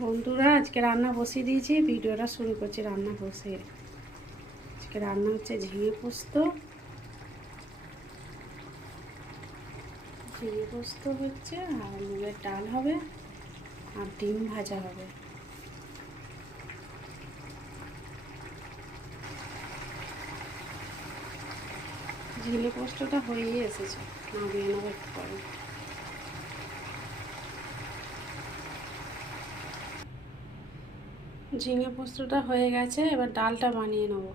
বন্ধুরা, আজকে রান্না বসিয়ে দিয়েছি। ভিডিওটা শুরু করছি রান্না বসে। আজকে রান্না হচ্ছে ঝিঙে পোস্ত। ঝিঙে পোস্ত হচ্ছে, আর মুগের ডাল হবে, আর ডিম ভাজা হবে। ঝিঙে পোস্তটা হয়েই এসেছে, নামিয়ে নেবো একটু পরে। ঝিঙে পোস্তটা হয়ে গেছে, এবার ডালটা বানিয়ে নেব।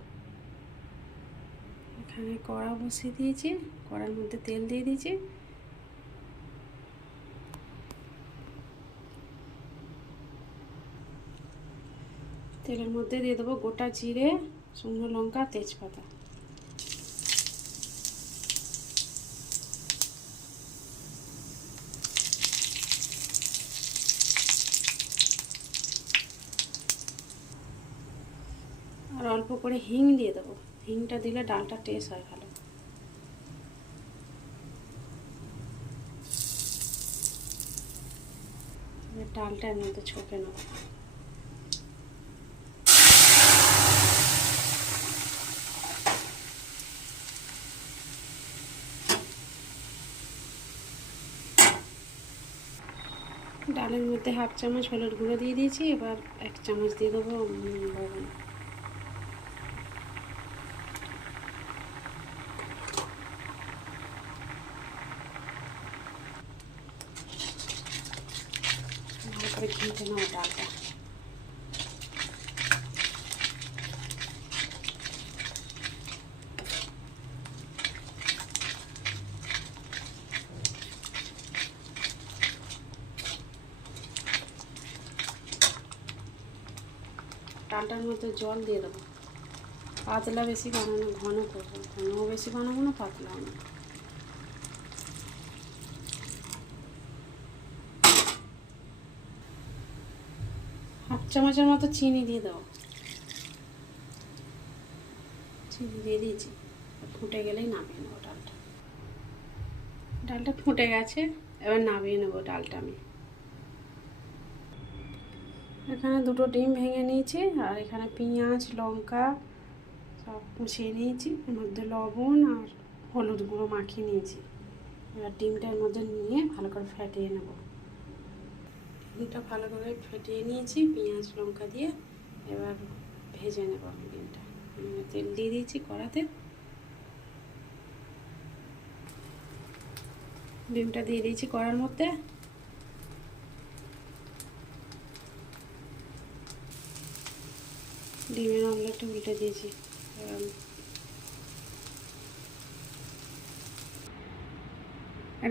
এখানে কড়া বসিয়ে দিয়েছি, কড়ার মধ্যে তেল দিয়ে দিয়েছি। তেলের মধ্যে দিয়ে দেবো গোটা জিরে, শুকনো লঙ্কা, তেজপাতা। আর অল্প করে হিং দিয়ে দেবো। হিংটা দিলে ডালটা টেস্ট হয় ভালো। ডালটা এর মধ্যে ছকে নেব। ডালের মধ্যে 1/2 চামচ হলুদ গুঁড়ো দিয়ে দিয়েছি, এবার 1 চামচ দিয়ে দেবো লবণ। ভালো করে ঘেঁটে নেবো ডালটা। ডালটার মধ্যে জল দিয়ে দেবো। পাতলা বেশি বানানো, ঘন করবো। ঘনও বেশি বানাবো না, পাতলাও না। হাফ চামচের মতো চিনি দিয়ে দেবো। চিনি দিয়ে দিয়েছি, ফুটে গেলেই নামিয়ে নেবো ডালটা। ডালটা ফুটে গেছে, এবার নামিয়ে নেবো ডালটা আমি। এখানে 2টো ডিম ভেঙে নিয়েছি, আর এখানে পেঁয়াজ, লঙ্কা সব কষিয়ে নিয়েছি। এর মধ্যে লবণ আর হলুদ গুঁড়ো মাখিয়ে নিয়েছি। এবার ডিমটার মধ্যে নিয়ে ভালো করে ফেটিয়ে নেব। ডিমটা ভালো করে ফেটিয়ে নিয়েছি পেঁয়াজ লঙ্কা দিয়ে। এবার ভেজে নেব আমি ডিমটা। তেল দিয়ে দিয়েছি কড়াতে। ডিমটা দিয়ে দিয়েছি কড়ার মধ্যে। ডিমের অমলেটটা উল্টে দিয়েছি।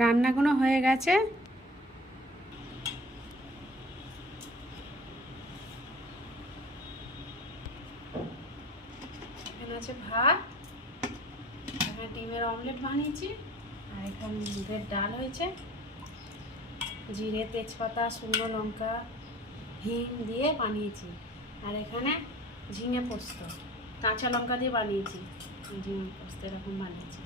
রান্নাগুলো হয়ে গেছে। এখানে আছে ভাত, এখানে ডিমের অমলেট বানিয়েছি, আর এখানে মুগের ডাল হয়েছে। জিরে, তেজপাতা, শুকনো লঙ্কা, হিং দিয়ে বানিয়েছি। আর এখানে ঝিঙে পোস্ত, কাঁচা লঙ্কা দিয়ে বানিয়েছি। ঝিঙে পোস্ত এরকম বানিয়েছি।